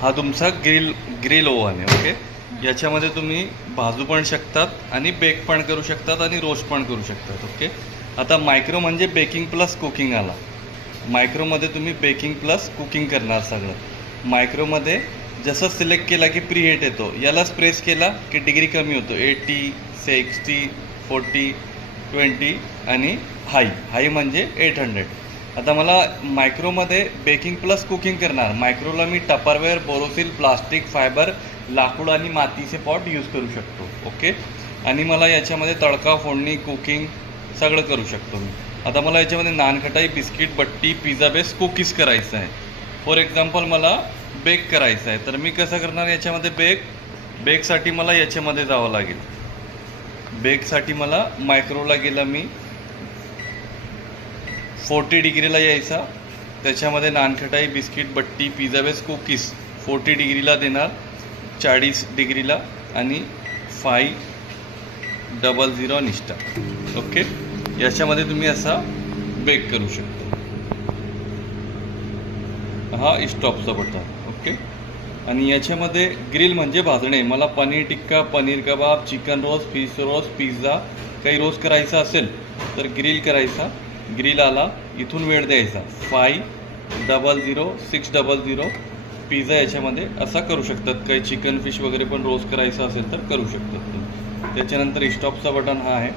हा तुमचा grill oven आहे. ओके, याच्यामध्ये तुम्ही भाजू पण शकतात आणि बेक पण करू शकतात आणि रोस्ट पण करू शकतात. ओके, आता मायक्रो म्हणजे बेकिंग प्लस कुकिंग आला. मायक्रोमध्ये तुम्ही बेकिंग प्लस कुकिंग करणार सगळं. मायक्रोमध्ये जसं सिलेक्ट केला की प्री हीट येतो, यालाच प्रेस केला की डिग्री कमी होतो, 80, 60, 40, 20 आणि हाई म्हणजे 800. आता मला मायक्रोमध्ये बेकिंग प्लस कुकिंग करणार. मायक्रोला मी टपरवेअर, बोरोसिल, प्लास्टिक, फायबर, लाकूड आणि मातीचे पॉट यूज करू शकतो. ओके, आणि मला याच्यामध्ये तडका, फोडणी, कुकिंग सगळं करू शकतो मी. आता मला याच्यामध्ये नानखटाई, बिस्किट, बट्टी, पिझ्झा बेस, कुकीज करायचं आहे. फॉर एक्झाम्पल मला बेक करायचं आहे, तर मी कसं करणार याच्यामध्ये बेकसाठी मला याच्यामध्ये जावं लागेल. बेकसाठी मला मायक्रोला गेला मी, 40 डिग्रीला यायचा. त्याच्यामध्ये नानखटाई, बिस्किट, बट्टी, पिझ्झा बेस, कुकीज 40 डिग्रीला देणार, 40 डिग्रीला आणि 500 आणि स्टार्ट. ओके, याच्यामध्ये तुम्ही असा बेक करू शकता. हा स्टॉपचा बटन. ओके, आणि याच्यामध्ये ग्रिल म्हणजे भाजणे. मला paneer tikka, paneer kebab, chicken roast, fish roast, pizza काही रोस्ट करायचा असेल तर ग्रिल करायचा. ग्रिल आला, इथून वेळ द्यायचा 500, 600. पिझ्झा याच्यामध्ये असा करू शकतात. काही चिकन फिश वगैरे पण रोस्ट करायचं असेल तर करू शकतात तुम्ही. त्याच्यानंतर स्टॉपचा बटन हा आहे.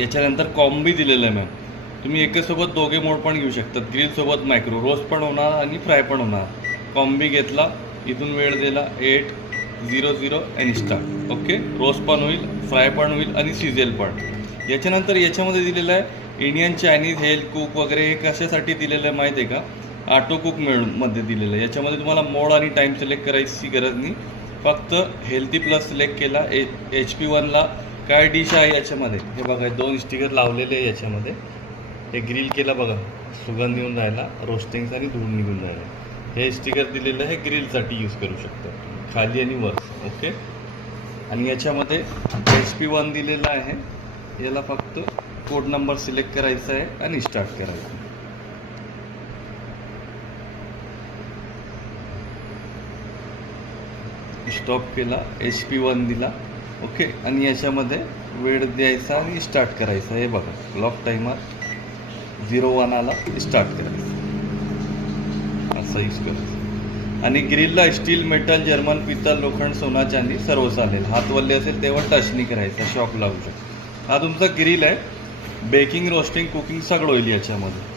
याच्यानंतर कॉम्बी दिलेलं आहे मॅम. तुम्ही एकेसोबत दोघे मोड पण घेऊ शकतात. ग्रिलसोबत मायक्रो, रोस्ट पण होणार आणि फ्राय पण होणार. कॉम्बी घेतला, इथून वेळ दिला 800 आणि स्टार्ट. ओके, रोस्ट पण होईल, फ्राय पण होईल आणि सिझेल पण. याच्यानंतर याच्यामध्ये दिलेलं आहे इंडियन, चायनीज, हेल्थ कुक वगैरे. हे कशासाठी दिलेलं आहे माहीत आहे का? ऑटो कुक मध्ये दिलेलं आहे. याच्यामध्ये तुम्हाला मोड आणि टाईम सिलेक्ट करायची गरज नाही. फक्त हेल्थी प्लस सिलेक्ट केला. HP1ला काय डिश आहे याच्यामध्ये हे बघा, 2 स्टिकर लावलेले आहे याच्यामध्ये. हे ग्रिल केला बघा, सुगंध येऊन राहिला, रोस्टिंग्स आणि धूळ निघून राहिला. हे स्टिकर दिलेलं आहे, ग्रिलसाठी यूज करू शकता खाली आणि वर. ओके, आणि याच्यामध्ये HP1 दिलेलं आहे. याला फक्त कोड नंबर सिलेक्ट करायचा आहे आणि स्टार्ट करायचं. स्टॉप केला, HP1 दिला. ओके, आणि याच्यामध्ये वेळ द्यायचा आणि स्टार्ट करायचा. हे बघा, क्लॉक टायमर 01 आला, स्टार्ट करायचं. असं यूज करायचं. आणि ग्रिलला स्टील, मेटल, जर्मन, पितळ, लोखंड, सोना, चांदी सर्व चालेल. हात वल्ले असेल तेव्हा टच नाही करायचा, शॉक लागू शकतो. हा तुमचा ग्रिल आहे. बेकिंग, रोस्टिंग, कुकिंग सगळं होईल याच्यामध्ये.